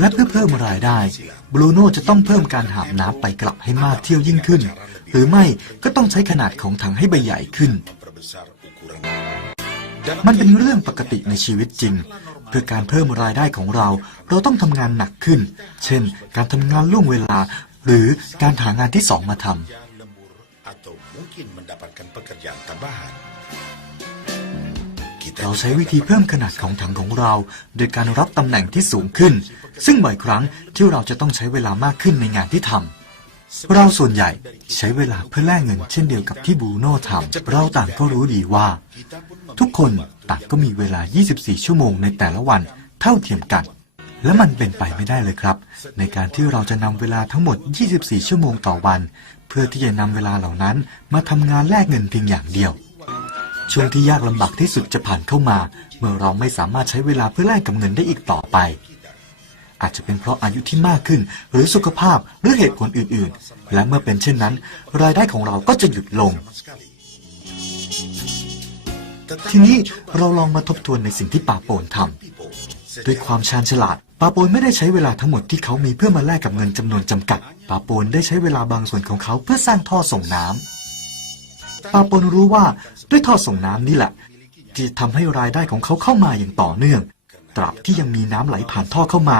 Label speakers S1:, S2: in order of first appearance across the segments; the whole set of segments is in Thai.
S1: และเพื่อเพิ่มรายได้บรูโน่จะต้องเพิ่มการหาบน้ำไปกลับให้มากเที่ยวยิ่งขึ้น หรือไม่ก็ต้องใช้ขนาดของถังให้ใบใหญ่ขึ้น มันเป็นเรื่องปกติในชีวิตจริง เพื่อการเพิ่มรายได้ของเรา เราต้องทำงานหนักขึ้น เช่น การทำงานล่วงเวลา หรือการหางานที่สองมาทำ เราใช้วิธีเพิ่มขนาดของถังของเรา โดยการรับตำแหน่งที่สูงขึ้น ซึ่งบ่อยครั้งที่เราจะต้องใช้เวลามากขึ้นในงานที่ทำเราส่วนใหญ่ใช้เวลาเพื่อแลกเงินเช่นเดียวกับที่บูโน่ทำเราต่างก็รู้ดีว่า ทุกคนต่างก็มีเวลา 24 ชั่วโมงในแต่ละวันเท่าเทียมกัน และมันเป็นไปไม่ได้เลยครับ ในการที่เราจะนำเวลาทั้งหมด 24 ชั่วโมงต่อวัน เพื่อที่จะนำเวลาเหล่านั้นมาทำงานแลกเงินเพียงอย่างเดียว ช่วงที่ยากลำบากที่สุดจะผ่านเข้ามา เมื่อเราไม่สามารถใช้เวลาเพื่อแลกกับเงินได้อีกต่อไป อาจจะเป็นเพราะอายุที่มากขึ้น หรือสุขภาพหรือเหตุผลอื่นๆ และเมื่อเป็นเช่นนั้น รายได้ของเราก็จะหยุดลง ทีนี้เราลองมาทบทวนในสิ่งที่ปาโปนทำด้วยความชาญฉลาดปาโปนไม่ได้ใช้เวลาทั้งหมดที่เขามีเพื่อมาแลกกับเงินจำนวนจำกัด ปาโปนได้ใช้เวลาบางส่วนของเขาเพื่อสร้างท่อส่งน้ำปาโปนรู้ว่าด้วยท่อส่งน้ำนี่แหละที่ทำให้รายได้ของเขาเข้ามาอย่างต่อเนื่อง ตราบที่ยังมีน้ำไหลผ่านท่อเข้ามา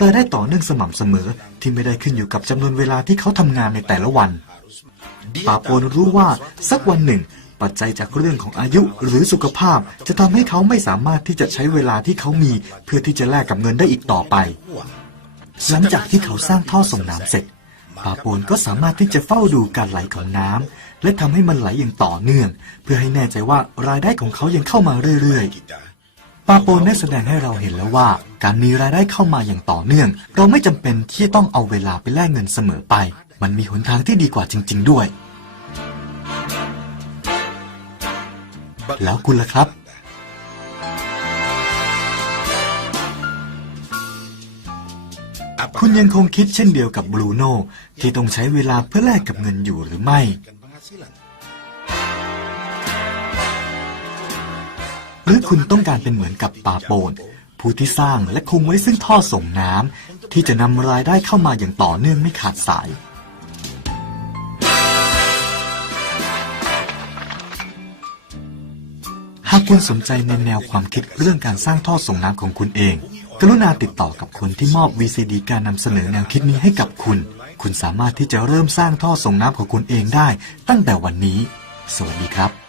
S1: รายได้ต่อเนื่องสม่ำเสมอที่ไม่ได้ขึ้นอยู่กับจำนวนเวลาที่เขาทำงานในแต่ละวันปาโปนรู้ว่าสักวันหนึ่ง ปัจจัยจากเรื่องของอายุหรือสุขภาพจะทำให้เขาไม่สามารถที่จะใช้เวลาที่เขามี เพื่อที่จะแลกกับเงินได้อีกต่อไป หลังจากที่เขาสร้างท่อส่งน้ำเสร็จปาโปนก็สามารถที่จะเฝ้าดูการไหลของน้ำและทำให้มันไหลอย่างต่อเนื่อง เพื่อให้แน่ใจว่ารายได้ของเขายังเข้ามาเรื่อยๆ ปาโปนได้แสดงให้เราเห็นแล้วว่า การมีรายได้เข้ามาอย่างต่อเนื่อง เราไม่จำเป็นที่ต้องเอาเวลาไปแลกเงินเสมอไป มันมีหนทางที่ดีกว่าจริง ๆ ด้วย แล้วคุณล่ะครับ คุณยังคงคิดเช่นเดียวกับบรูโน่ที่ต้องใช้เวลาเพื่อแลกกับเงินอยู่หรือไม่ หรือคุณต้องการเป็นเหมือนกับปาโปนผู้ที่สร้างและคงไว้ซึ่งท่อส่งน้ำที่จะนำรายได้เข้ามาอย่างต่อเนื่องไม่ขาดสาย หากคุณสนใจในแนวความคิดเรื่องการสร้างท่อส่งน้ำของคุณเอง กรุณาติดต่อกับคนที่มอบ VCD การนำเสนอแนวคิดนี้ให้กับคุณ คุณสามารถที่จะเริ่มสร้างท่อส่งน้ำของคุณเองได้ ตั้งแต่วันนี้ สวัสดีครับ